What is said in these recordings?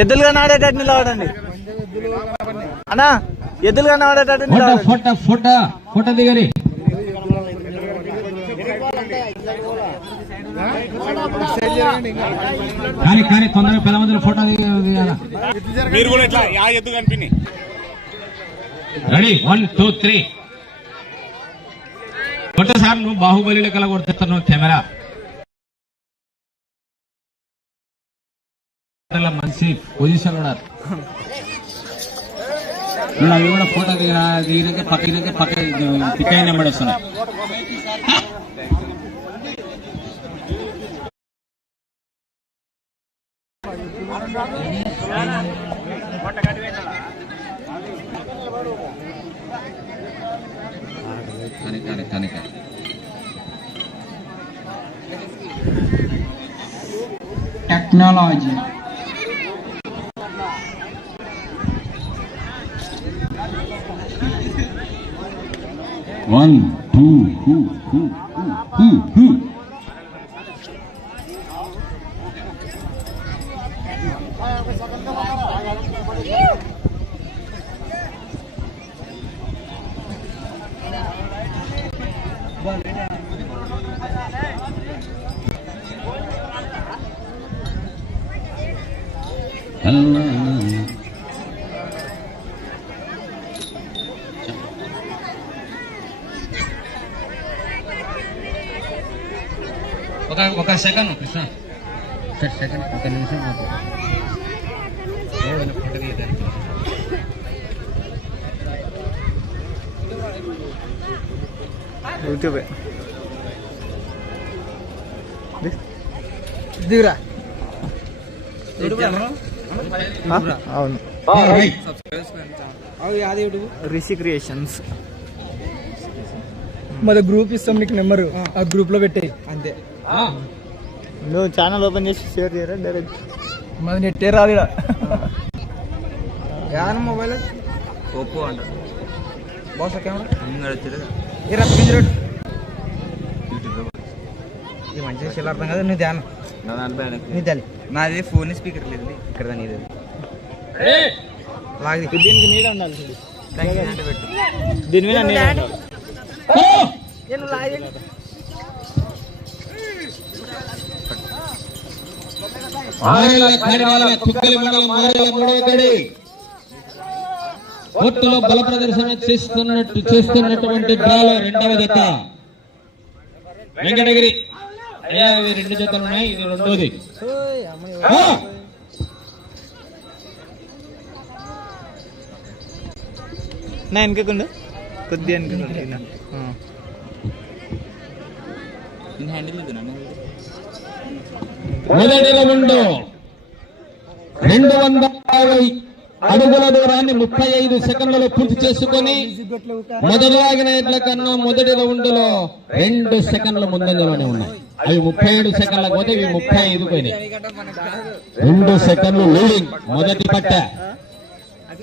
ఎద్దులుగా నాడేటట్టు నిలబడండి అన్నా, ఎద్దులుగా నాడేటట్టు ఫోటో దిగరి. కానీ తొందరగా 10 మంది ఫోటో దిగాల. రెడీ 1 2 3. ఫోటో సార్ నువ్వు బాహుబలి లెక్కల కొడుతున్నావు కెమెరా. మంచి పొజిషన్ కూడా అవి కూడా ఫోటో దిగినాక పక్క పిక్ అయిన నెంబర్ వస్తున్నాయి. టెక్నాలజీ 1 2 ఒక సెకండ్ కృష్ణ, సెకండ్ ఒక నిమిషం యూట్యూబే దిగురా. అవును, రిషి క్రియేషన్స్. మన గ్రూప్ ఇస్తాం నీకు నెంబరు, ఆ గ్రూప్ లో పెట్టే అంతే. నువ్వు ఛానల్ ఓపెన్ చేసి షేర్ చేయరా డైరెక్ట్. మాది నెట్టే రాదు యాన మొబైల్ ఒప్పో అంట బాస్ కెమెరా ఇది మంచిగా చెల్లి అర్థం కదా. నువ్వు ధ్యానం నీ తల్లి నాది ఫోన్ స్పీకర్ లేదు ఇక్కడ నీది లాగి దీనికి నీడ ఉండాలి. దీని మీద నీడ కోర్టులో బల ప్రదర్శన చేస్తున్నటువంటి డ్రాలో రెండవ జత వెంకటగిరి. అయ్యా ఇవి 2 జతలు ఉన్నాయి, ఇది రెండోది. నా వెనకకుండా కొద్దిగా వెనక మొదటి రౌండ్ 250 అడుగుల దూరాన్ని 35 సెకండ్లలో పూర్తి చేసుకుని మొదటి లాగిన ఎడ్ల కన్నా మొదటి రౌండ్ లో 2 సెకండ్ల ముందంజలోనే ఉన్నాయి. అవి 37 సెకండ్లకు పోతే ఇవి 35 పోయినాయి. 2 సెకండ్లు లీడింగ్ మొదటి పట్ట.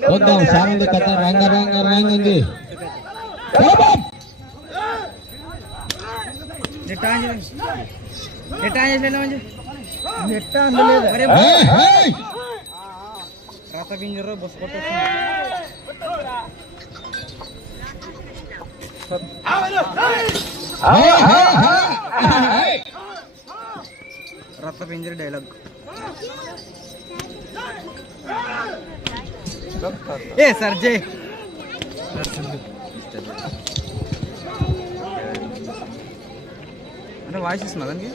చూద్దాం సారంది కథ రాంగంది. రథ పింజరు బస్ రథ పింజరు డైలాగ్ ఏ సార్ జై అంటే వాయిస్ ఇస్తున్నా దానికి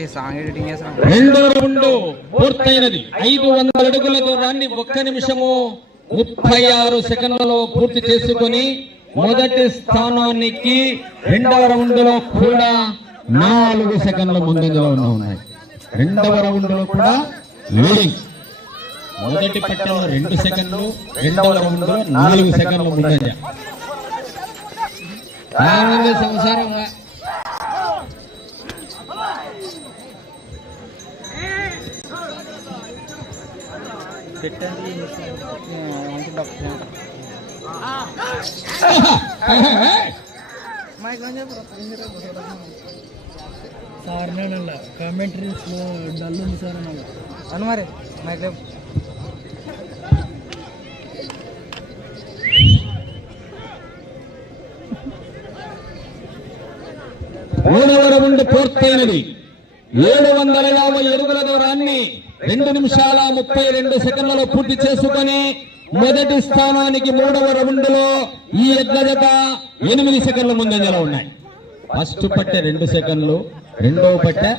ఏ సాంగ్ ఎడిటింగ్ చేస్తాం. రెండో రౌండ్ పూర్తయినది. 500 అడుగుల దూరాన్ని 1 నిమిషము 36 సెకండ్లలో పూర్తి చేసుకొని మొదటి స్థానానికి రెండవ రౌండ్ లో కూడా 4 సెకండ్ల ముందంజలో ఉన్నాయి. రెండవ రౌండ్ లో కూడా లీడింగ్. మొదటి పట్టలో 2 సెకండ్లు, రెండవ రౌండ్ లో 4 సెకండ్ల ముందంజ. సంసారం పెట్టండి మంచి డాక్టర్ సార్ నేను కామెంటరీస్లో డల్ ఉంది సార్ అను మరి మైక్ 3వ రౌండ్ పూర్తయినది. 750 అడుగుల దూరాన్ని 2 నిమిషాల 32 సెకండ్లలో పూర్తి చేసుకొని మొదటి స్థానానికి 3వ రౌండ్ లో ఈ ఎడ్ల జత 8 సెకండ్ల ముందంజలో ఉన్నాయి. ఫస్ట్ పట్టె 2 సెకండ్లు, రెండవ పట్టె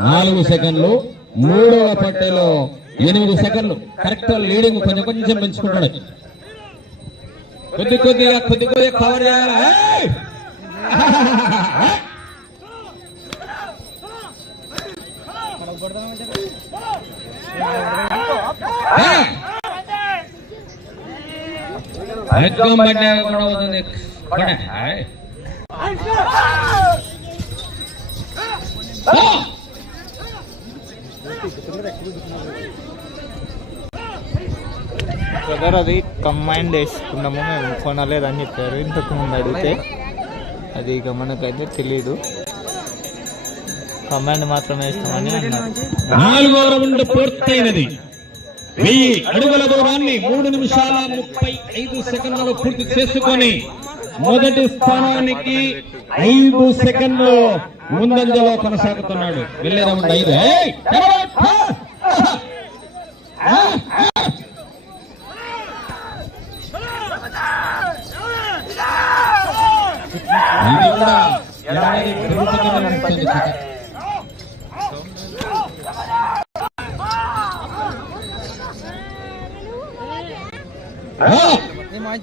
4 సెకండ్లు, మూడవ పట్టెలో 8 సెకండ్లు. కరెక్ట్ లీడింగ్ కొంచెం పెంచుకుంటాడు. కొద్దిగా కవర్ చేయాలి. బ్రదర్ అది కంబైండ్ వేసుకున్నాము, మేము కొనలేదని చెప్పారు ఇంతకు ముందు అడిగితే. అది ఇక మనకైతే తెలీదు, కమాండ్ మాత్రమే ఇస్తామని అన్నారు. 4వ రౌండ్ పూర్తయినది. 1000 అడుగుల దూరాన్ని 3 నిమిషాల 35 సెకండ్లలో పూర్తి చేసుకొని మొదటి స్థానానికి 5 సెకండ్లు ముందంజలో కొనసాగుతున్నాడు. వెళ్ళే రౌండ్ 5. ఇది కూడా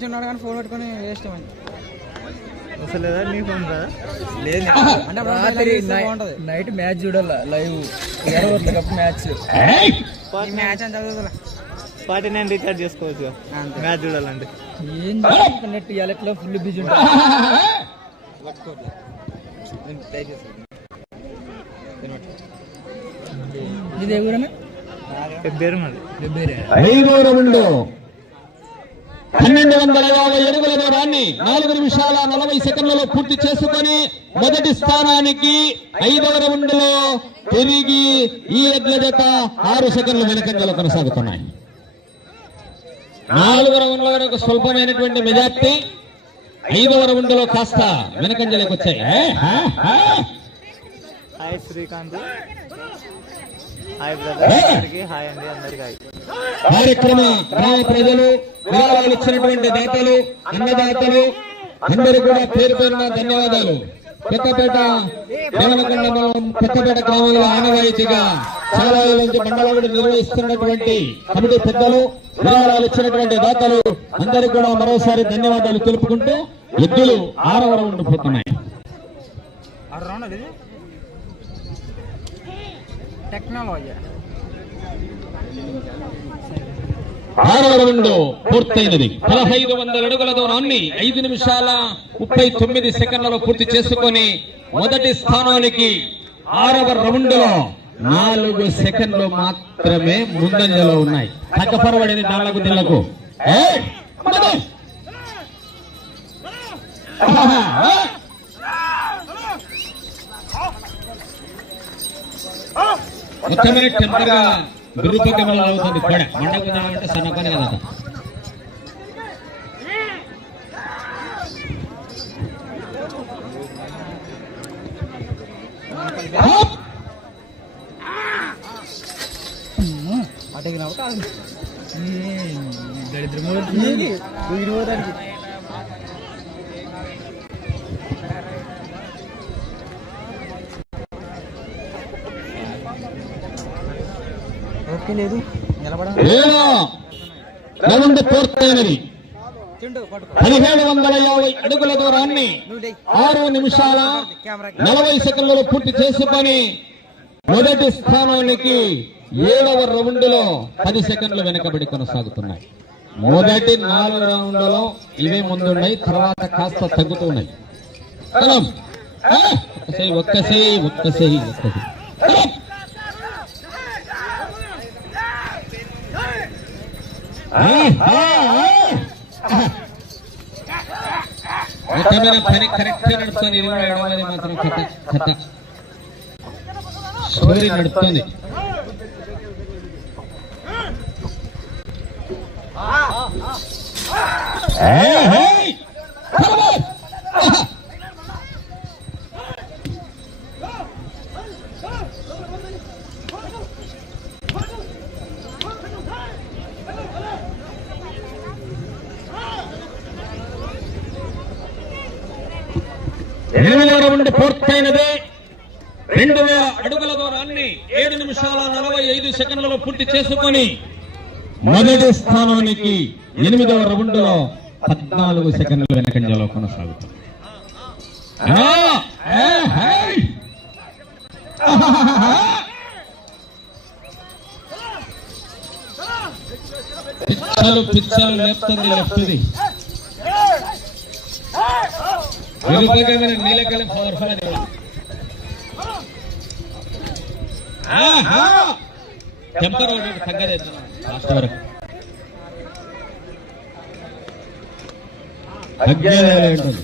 ఉన్నాడు కానీ ఫోన్ పెట్టుకుని వేస్ట్ అసలేదా నీ ఫోన్ రా? లేదు అంటే రాత్రి నైట్ మ్యాచ్ చూడాల లైవ్ 20 కప్ మ్యాచ్ మ్యాచ్ అంత 49 రీఛార్జ్ చేసుకోవచ్చు మ్యాచ్ చూడాలంటే. ఏం నెట్ ఎలక్ట్లో ఫుల్ బిజీ ఉంటుంది. ఇది ఎవరన్నా పెబ్బేరు మరి. 5వ రౌండ్ 1250 అడుగుల దూరాన్ని 4 నిమిషాల 40 సెకండ్లలో పూర్తి చేసుకొని మొదటి స్థానానికి 5వ రౌండ్ లో తిరిగి ఈ ఎడ్ల జత 6 సెకండ్లు వెనకంజలో కొనసాగుతున్నాయి. 4వ రౌండ్ లో వరకు స్వల్పమైనటువంటి మెజార్టీ, 5వ రౌండ్ లో కాస్త వెనకంజలోకి వచ్చాయి. హాయ్ శ్రీకాంత్, హాయ్ బ్రదర్, అందరికీ హాయ్ అండి, అందరికీ హాయ్. కార్యక్రమ గ్రామ ప్రజలు, విరాళాలు ఇచ్చినటువంటి దాతలు, అన్నదాతలు అందరూ కూడా పేరు పేరున ధన్యవాదాలు. పెద్దపేట దేవనకొండ మండలం పెద్దపేట గ్రామంలో ఆనవాయితీగా చాలా నుంచి మండలాలు నిర్వహిస్తున్నటువంటి కమిటీ పెద్దలు, విరాళాలు ఇచ్చినటువంటి దాతలు అందరికీ కూడా మరోసారి ధన్యవాదాలు తెలుపుకుంటూ ఎద్దులు 6వ రౌండ్ పోతున్నాయి. టెక్నాలజీ 6వ రౌండ్ పూర్తయినది. 1500 అడుగుల దూరాన్ని 5 నిమిషాల 39 సెకండ్లలో పూర్తి చేసుకొని మొదటి స్థానానికి 6వ రౌండ్ లో 4 సెకండ్లు మాత్రమే ముందంజలో ఉన్నాయి. తగ్గపరబడింది 4 దిళ్లకు. మొత్తమే టెంపర్గా దురుపగమనం అవుతుంది. మండకు అంటే సన్నపని కదా. దరిద్రమూర్తి ఓకే లేదు నిలబడండి. రౌండ్ పూర్తయినది. 1750 అడుగుల దూరాన్ని 6 నిమిషాల 40 సెకండ్లలో పూర్తి చేసుకొని మొదటి స్థానానికి 7వ రౌండ్ లో 10 సెకండ్లు వెనకబడి కొనసాగుతున్నాయి. మొదటి 4 రౌండ్లలో ఇవే ముందున్నాయి, తర్వాత కాస్త తగ్గుతున్నాయి. ఒక్కసేయి మొత్తమైన పని కరెక్ట్ నడుస్తుంది. ఇది కూడా ఎడమది మాత్రం కథ స్టోరీ నడుస్తుంది. పూర్తయినది. 2000 అడుగుల దూరాన్ని 7 నిమిషాల 45 సెకండ్లలో పూర్తి చేసుకొని మొదటి స్థానానికి 8వ రౌండ్లో 14 సెకండ్ల వెనకంజలో కొనసాగుతుంది. పిచ్చలు లేపుతుంది లెఫ్ట్ది. నీలకలి పవర్ఫుల్ టెంపర్ తగ్గలేదు లాస్ట్ వరకు తగ్గేది.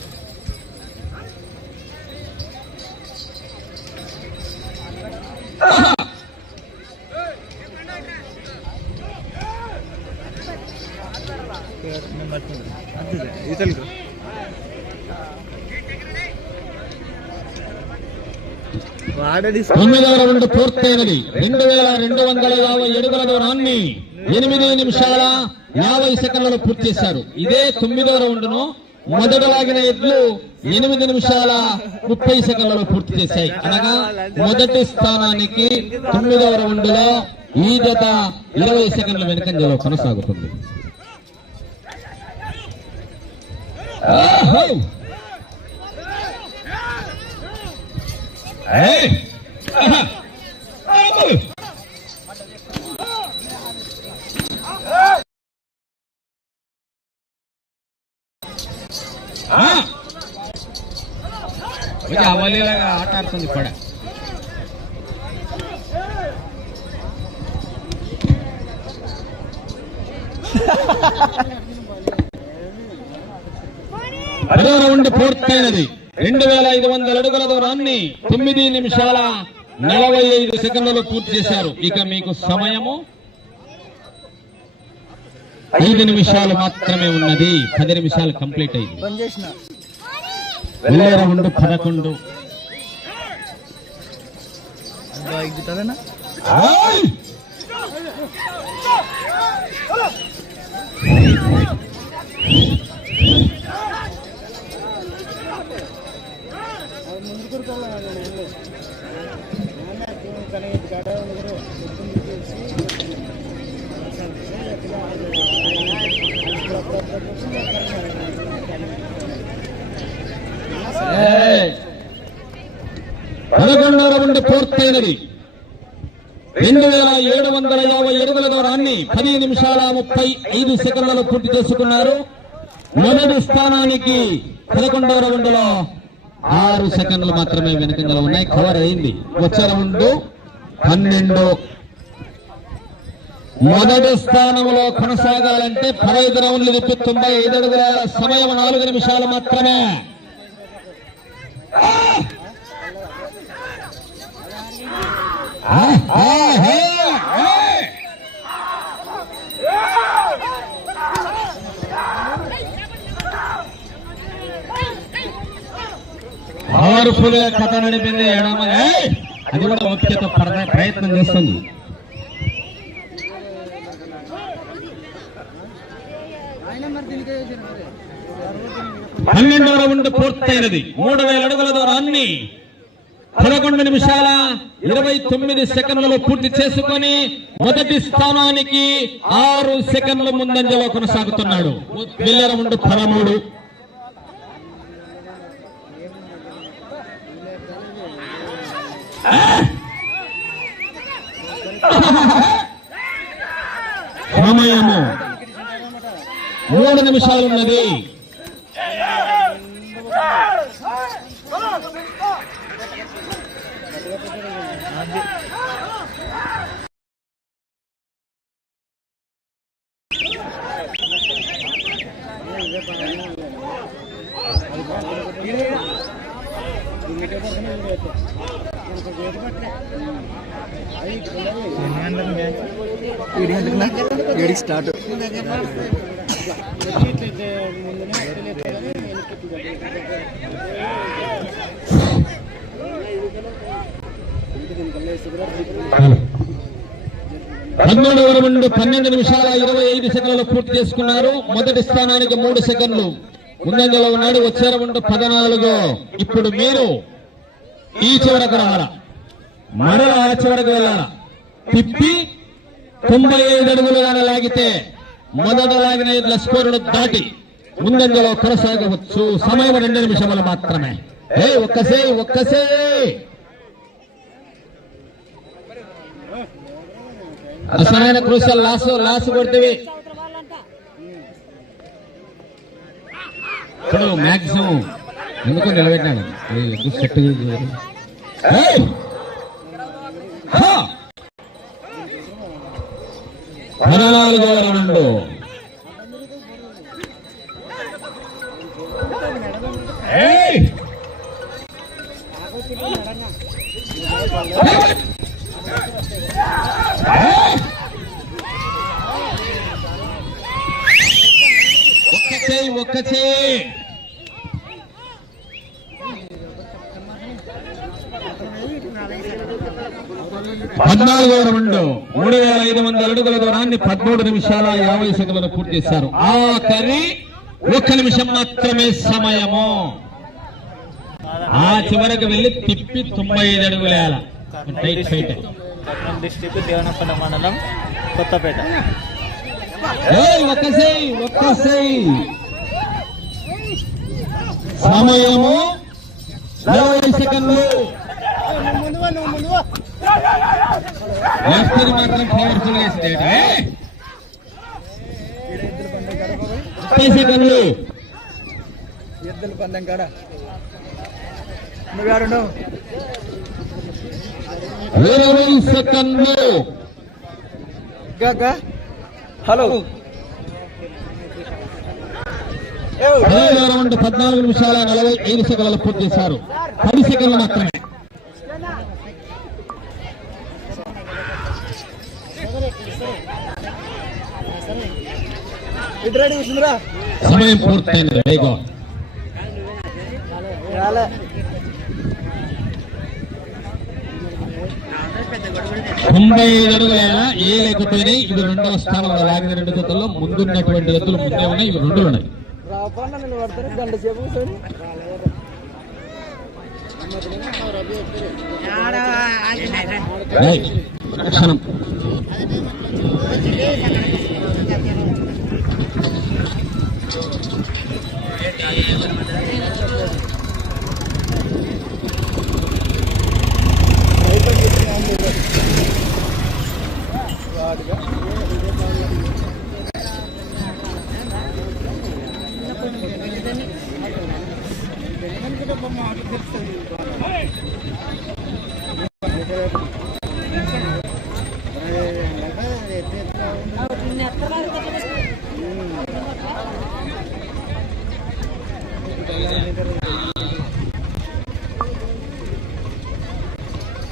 తొమ్మిదవ రౌండ్ పూర్తయినది. 2250 అడుగుల దూరాన్ని 8 నిమిషాల 50 సెకండ్లలో పూర్తి చేశారు. ఇదే 9వ రౌండ్ ను మొదట లాగిన ఎడ్లు 8 నిమిషాల 30 సెకండ్లలో పూర్తి చేశాయి. అనగా మొదటి స్థానానికి 9వ రౌండ్ లో ఈ జత 20 సెకండ్ల వెనుకంజలో కొనసాగుతుంది. అవలీలాగా ఆట ఆడుతుంది కూడా. పదో రౌండ్ పూర్తయినది. 2500 అడుగుల దూరాన్ని 9 నిమిషాల 45 సెకండ్లలో పూర్తి చేశారు. ఇక మీకు సమయము 5 నిమిషాలు మాత్రమే ఉన్నది. 10 నిమిషాలు కంప్లీట్ అయింది. వెళ్ళే రౌండ్ 11. పదకొండవ రౌండ్ పూర్తయినది. 2750 అడుగుల దూరాన్ని 10 నిమిషాల 35 సెకండ్లలో పూర్తి చేసుకున్నారు. మొదటి స్థానానికి 11వ రౌండ్ లో 6 సెకండ్లు మాత్రమే వెనుకంజలో ఉన్నాయి. కవర్ అయింది. వచ్చే రౌండ్ 12. మొదటి స్థానంలో కొనసాగాలంటే 15 రౌండ్లు తిప్పి 95 అడుగుల సమయం 4 నిమిషాలు మాత్రమే. పవర్ఫుల్ గా కథ నడిపింది ఎడమ. అది కూడా ఓపికతో ప్రయత్నం చేస్తుంది. పన్నెండవ రౌండ్ పూర్తయినది. 3000 అడుగుల దూరాన్ని 11 నిమిషాల 29 సెకండ్లలో పూర్తి చేసుకొని మొదటి స్థానానికి 6 సెకండ్ల ముందంజలో కొనసాగుతున్నాడు. వెళ్ళే రౌండ్ 13. సమయము 3 నిమిషాలు ఉన్నది. ఏడికి స్టార్ట్. పదమూడవ రౌండ్ 12 నిమిషాల 25 సెకండ్లలో పూర్తి చేసుకున్నారు. మొదటి స్థానానికి 3 సెకండ్లు ముందంజలో ఉన్నాడు. వచ్చే రౌండ్ 14. ఇప్పుడు మీరు ఈ చివరకు రావాలా, మరలా ఆ చివరకు వెళ్ళాలా. తిప్పి 95 అడుగులుగానే లాగితే మొదట లాగిన ఎడ్ల స్కోరును దాటి ముందంజలో కొనసాగవచ్చు. సమయం 2 నిమిషములు మాత్రమే. ఒక్కసే అసలైన క్రూషల్ లాస్ కొడితే మ్యాక్సిమం ఎందుకు నిలబెట్టాను. 14వ రౌండ్. ఒక్క చేయి 14వ రౌండ్ 3500 అడుగుల దూరాన్ని 13 నిమిషాల 50 సెకండ్లలో పూర్తి చేశారు. ఆఖరి 1 నిమిషం మాత్రమే సమయము. ఆ చివరకు వెళ్లి తిప్పి 95 అడుగులేయాల. డిస్ట్రిక్ట్ దేవనపల్లి మండలం కొత్తపేట. ఒక్కసేయ్ సమయము 40 సెకండ్లు. మాత్రం పవర్ఫుల్ గా 30 సెకండ్లు. ఎద్దుల పందెం కాడ 20 సెకండ్లు. హలో 14 నిమిషాల 45 సెకండ్లు పూర్తి చేశారు. 10 సెకండ్లు మాత్రమే. సమయం పూర్తయింది. 95 అడుగులైనా ఏ లేకపోయినాయి. ఇవి 2వ స్థానంలో లాగిన 2 జతల్లో ముందున్నటువంటి ఎత్తులు ముందే ఉన్నాయి. ఇవి 2 ఉన్నాయి. క్షణం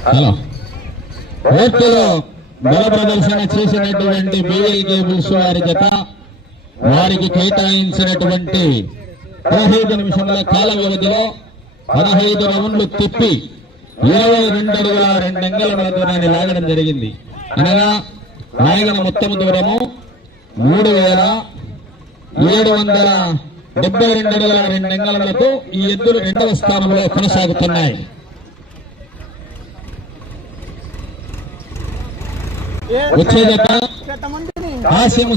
హలో కోర్టులో బల ప్రదర్శన చేసినటువంటి బిఎల్ కేబుల్స్ వారి జత వారికి కేటాయించినటువంటి 15 నిమిషముల కాల వ్యవధిలో 15 రౌండ్లు తిప్పి 22 అడుగుల 2 అంగుళముల దూరాన్ని లాగడం జరిగింది. అనగా లాగిన మొత్తం దూరము 3772 అడుగుల 2 అంగుళములకు ఈ ఎద్దులు 2వ స్థానంలో కొనసాగుతున్నాయి. వచ్చే జత కాసిం